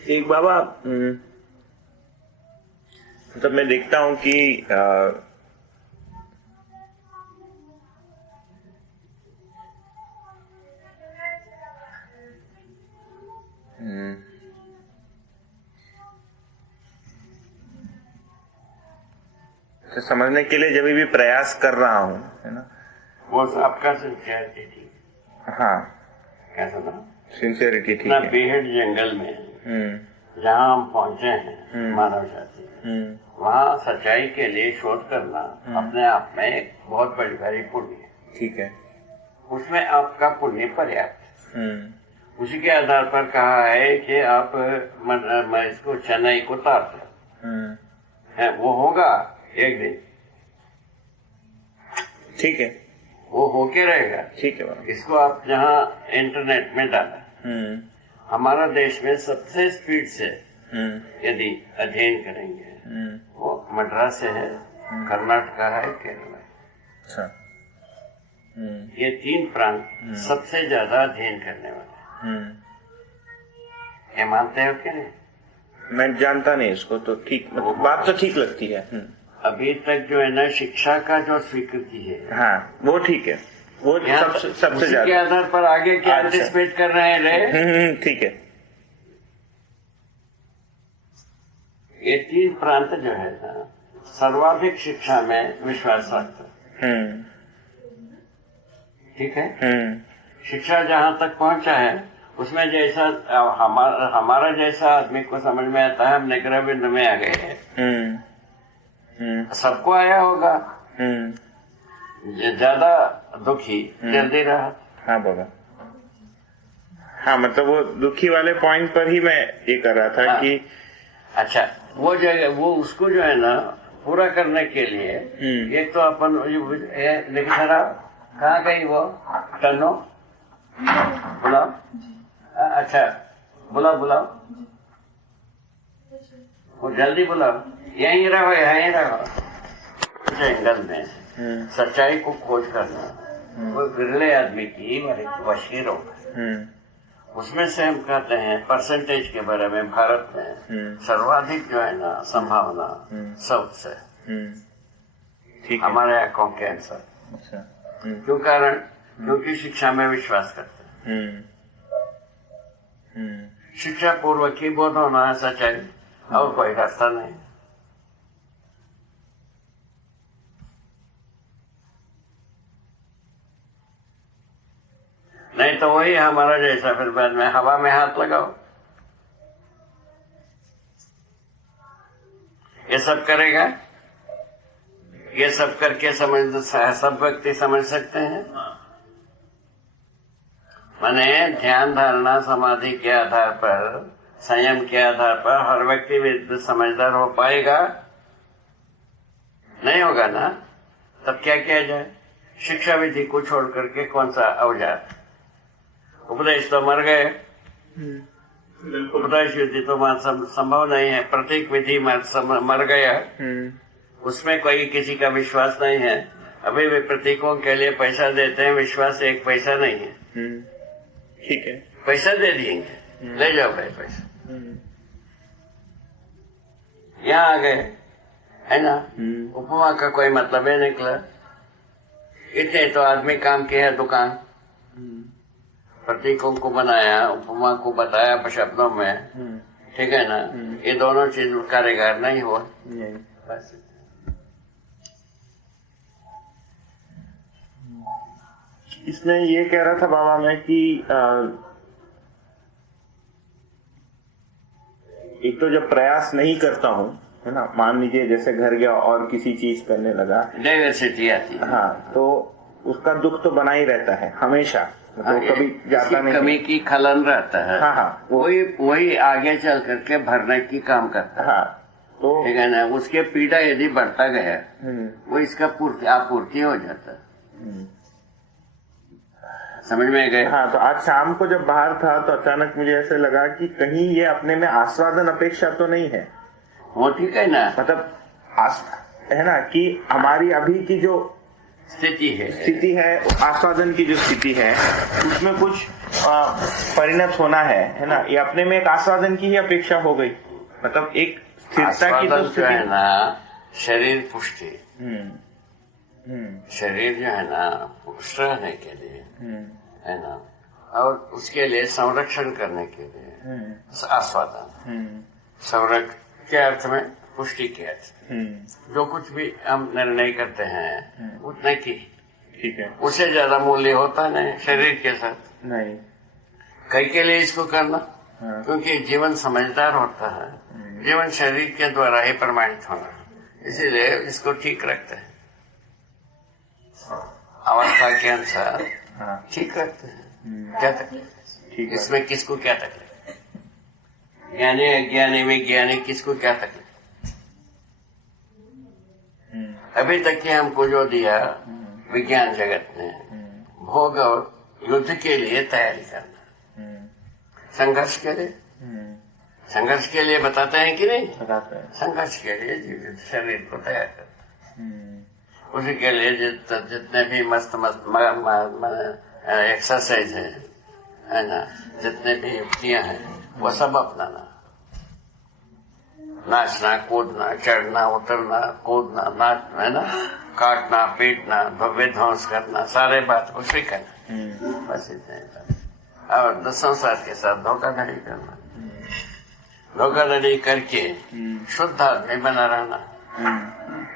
एक बाबा, मतलब मैं देखता हूं कि तो समझने के लिए जब भी प्रयास कर रहा हूं, है ना, वो आपका सिंसियरिटी थी। हाँ, कैसा था? सिंसियरिटी ठीक ना है। बेहद जंगल में जहाँ हम पहुंचे हैं मानव जाति, वहाँ सच्चाई के लिए शोध करना अपने आप में एक बहुत बड़ी पुण्य है। ठीक है। उसमें आपका पुण्य पर्याप्त है। उसी के आधार पर कहा है कि आप इसको चेन्नई को तार है, वो होगा एक दिन। ठीक है, वो होके रहेगा। ठीक है बाबा। इसको आप जहाँ इंटरनेट में डाला, हमारा देश में सबसे स्पीड से यदि अध्ययन करेंगे वो मद्रास से है, कर्नाटका है, केरल है। अच्छा। ये तीन प्रांत सबसे ज्यादा अध्ययन करने वाले हैं। ये मानते हो कि नहीं? मैं जानता नहीं इसको, तो ठीक, मतलब बात तो ठीक लगती है। अभी तक जो है ना शिक्षा का जो स्वीकृति है, हाँ वो ठीक है, वो सबसे ज्यादा के आधार पर आगे क्या एंटिसिपेट कर रहे हैं रे? ठीक है। ये तीन प्रांत जो है ना सर्वाधिक शिक्षा में विश्वास रखते हैं। ठीक है। शिक्षा जहाँ तक पहुंचा है उसमें जैसा हमारा जैसा आदमी को समझ में आता है, हम निग्रह बिंदु में आ गए हैं। सबको आया होगा। ज्यादा दुखी जल्दी रहा। हाँ बाबा, हाँ मतलब वो दुखी वाले पॉइंट पर ही मैं ये कर रहा था। हाँ। कि अच्छा, वो जगह वो उसको जो है ना पूरा करने के लिए एक तो अपन लिखा रहा, कहाँ गई वो टनो बुलाओ। अच्छा बुलाओ, वो जल्दी बुलाओ, यहीं रहो। जंगल में सच्चाई को खोज करना वो विरले आदमी की वशीर होगा। उसमें से हम कहते हैं परसेंटेज के बारे में भारत में सर्वाधिक जो है ना संभावना साउथ से, हमारे आंखों के आंसर। अच्छा। क्यों कारण? क्योंकि शिक्षा में विश्वास करते हैं। शिक्षा पूर्वक ही बोध होना है सच्चाई, और कोई रास्ता नहीं। नहीं तो वही हमारा जैसा फिर बाद में हवा में हाथ लगाओ। ये सब करेगा, ये सब करके सब व्यक्ति समझ सकते हैं। माने ध्यान धारणा समाधि के आधार पर, संयम के आधार पर हर व्यक्ति समझदार हो पाएगा? नहीं होगा ना। तब क्या किया जाए? शिक्षा विधि को छोड़ करके कौन सा औजार? उपदेश तो मर गए। उपदेश विधि तो संभव नहीं है। प्रतीक विधि मर गया, उसमें कोई किसी का विश्वास नहीं है। अभी भी प्रतीकों के लिए पैसा देते हैं, विश्वास एक पैसा नहीं है। ठीक है, पैसा दे देंगे, ले जाओ भाई पैसा। यहाँ आ गए, है ना। उपमा का कोई मतलब है निकला। इतने तो आदमी काम किया है दुकान, प्रतीकों को बनाया, उपमा को बताया शब्दों में, ठीक है ना। ये दोनों चीज कारीगर नहीं हुआ। बस इसमें ये कह रहा था बाबा मैं कि एक तो जब प्रयास नहीं करता हूँ, है ना, मान लीजिए जैसे घर गया और किसी चीज करने लगा, डाइवर्सिटी आती है। हाँ, तो उसका दुख तो बना ही रहता है हमेशा, तो कभी जाता नहीं, कमी की खलन रहता है। हाँ, वही आगे चल करके भरने की काम करता है। हाँ, तो ठीक है ना। उसके पीड़ा यदि बढ़ता गया वो इसका आपूर्ति हो जाता है। समझ में गए? हाँ, तो आज शाम को जब बाहर था तो अचानक मुझे ऐसे लगा कि कहीं ये अपने में आस्वादन अपेक्षा तो नहीं है। वो ठीक है ना, मतलब है ना कि हमारी अभी की जो स्थिति है, आस्वादन की जो स्थिति है उसमें कुछ परिणत होना है ना, ये अपने में एक आस्वादन की ही अपेक्षा हो गई, मतलब एक स्थिरता की तो जो है ना, शरीर पुष्टि, शरीर जो है ना पुष्ट रहने के लिए है ना, और उसके लिए संरक्षण करने के लिए आस्वादन, संरक्षण के अर्थ में, पुष्टि के अर्थ में जो कुछ भी हम निर्णय करते हैं उतने की, ठीक है, उससे ज्यादा मूल्य होता नहीं शरीर के साथ नहीं, कई के लिए इसको करना, क्योंकि जीवन समझदार होता है, जीवन शरीर के द्वारा ही प्रमाणित होना, इसीलिए इसको ठीक रखते हैं, अवस्था के अनुसार ठीक रखते हैं। क्या तकलीफ, इसमें किसको क्या तकलीफ, ज्ञानी अज्ञानी में ज्ञानी किसको क्या तकलीफ। अभी तक के हमको जो दिया विज्ञान जगत ने, भोग और युद्ध के लिए तैयारी करना, संघर्ष के लिए, संघर्ष के लिए बताते हैं कि नहीं, बताते हैं, संघर्ष के लिए शरीर को तैयार करना, उसी के लिए जितने भी मस्त एक्सरसाइज है ना, जितने भी युक्तियां हैं वो सब अपनाना, नाचना, कूदना, चढ़ना, उतरना, कूदना, नाचना, है ना, काटना, पीटना, भव्य ध्वंस करना, सारे बात को स्वीकारना, बस इतना। और संसार के साथ धोखाधड़ी करना, धोखाधड़ी करके शुद्ध आदमी बना रहना,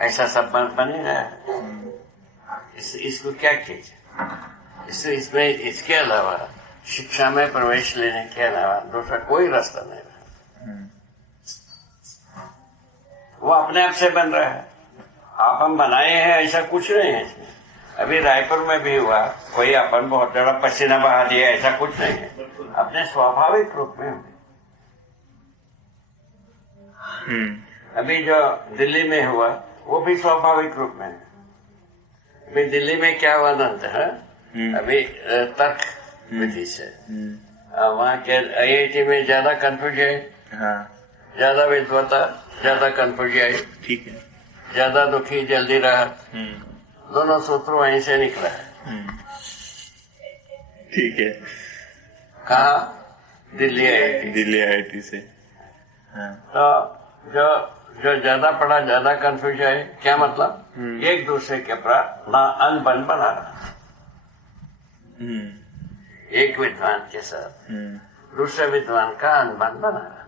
ऐसा सब बनेगा। इसको क्या कीजिए, इसमें इसके अलावा शिक्षा में प्रवेश लेने के अलावा दूसरा कोई रास्ता नहीं रहा। वो अपने आप से बन रहा है, आप हम बनाए हैं ऐसा कुछ नहीं है इसमें। अभी रायपुर में भी हुआ, कोई अपन बहुत बड़ा पसीना बहा दिया, ऐसा कुछ नहीं है, अपने स्वाभाविक रूप में हुए। अभी जो दिल्ली में हुआ वो भी स्वाभाविक रूप में है। अभी दिल्ली में क्या हुआ नंत है, अभी तर्क विधि से वहाँ के IIT में ज्यादा कंफ्यूज है, ज्यादा विद्वता, ज्यादा कंफ्यूज आई, ठीक है, ज्यादा दुखी जल्दी राहत, दोनों सूत्र वहीं से निकला है। ठीक है, कहा, दिल्ली IIT, दिल्ली IIT से। तो जो ज्यादा पढ़ा ज्यादा कंफ्यूज है, क्या मतलब, एक दूसरे के प्रति ना अनबन बना रहा, एक विद्वान के साथ दूसरे विद्वान का अनबन बना रहा।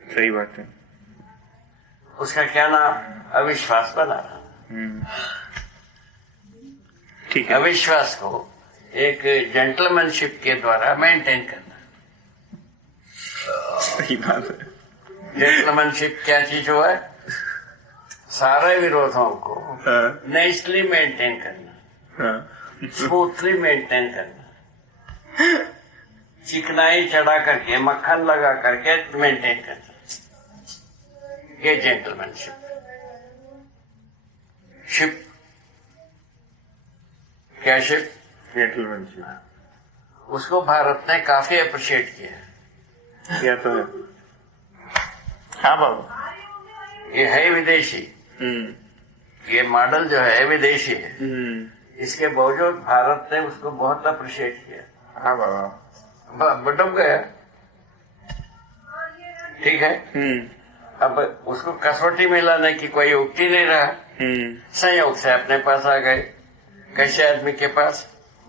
सही बात है, उसका क्या नाम, अविश्वास बना रहा। ठीक है, अविश्वास को एक जेंटलमैनशिप के द्वारा मेंटेन करना। सही बात है, जेंटलमैनशिप क्या चीज हुआ है, सारे विरोधों को नाइसली मेंटेन करना, स्मूथली मेंटेन करना, चिकनाई चढ़ा करके, मक्खन लगा करके मेंटेन करना, ये जेंटलमैनशिप। शिप क्या, शिप जेंटलमैनशिप, उसको भारत ने काफी अप्रिशिएट किया। तो है, हाँ बाबू, ये है विदेशी, ये मॉडल जो है विदेशी है, इसके बावजूद भारत ने उसको बहुत अप्रिशिएट किया। हाँ बाबा, डूब गया, ठीक है। अब उसको कसौटी में लाने की कोई युक्ति नहीं रहा, संयोग से अपने पास आ गए। कैसे आदमी के पास,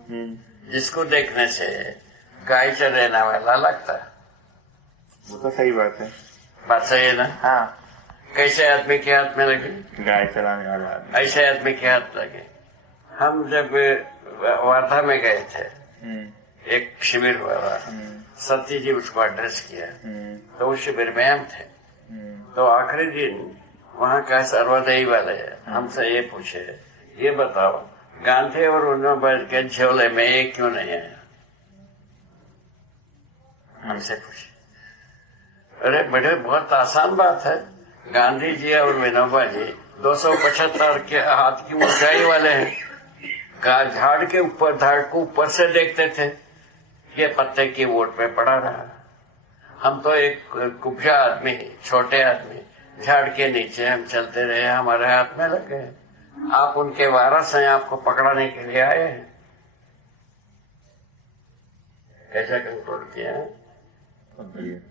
जिसको देखने से गाय चराने वाला लगता है, वो तो सही बात है, बात सही है ना। हाँ, कैसे आदमी के हाथ में लगे, गाय चलाने वाला आदमी, ऐसे आदमी के हाथ लगे। हम जब वार्ता में गए थे, एक शिविर हुआ, सत्य जी उसको एड्रेस किया, तो उस शिविर में हम थे। तो आखिरी दिन वहाँ का सर्वोदयी वाले हमसे ये पूछे, ये बताओ गांधी और उन्होंने के झोले में ये क्यों नहीं आया, हमसे पूछे। अरे बड़े बहुत आसान बात है, गांधी जी और विनोबा जी 275 के हाथ की ऊंचाई वाले हैं, झाड़ के ऊपर, झाड़ को ऊपर से देखते थे, ये पत्ते की वोट पे पड़ा रहा। हम तो एक कुब्जा आदमी, छोटे आदमी, झाड़ के नीचे हम चलते रहे, हमारे हाथ में लग गए। आप उनके वारस हैं, आपको पकड़ाने के लिए आए हैं। कैसा कंट्रोल किया है?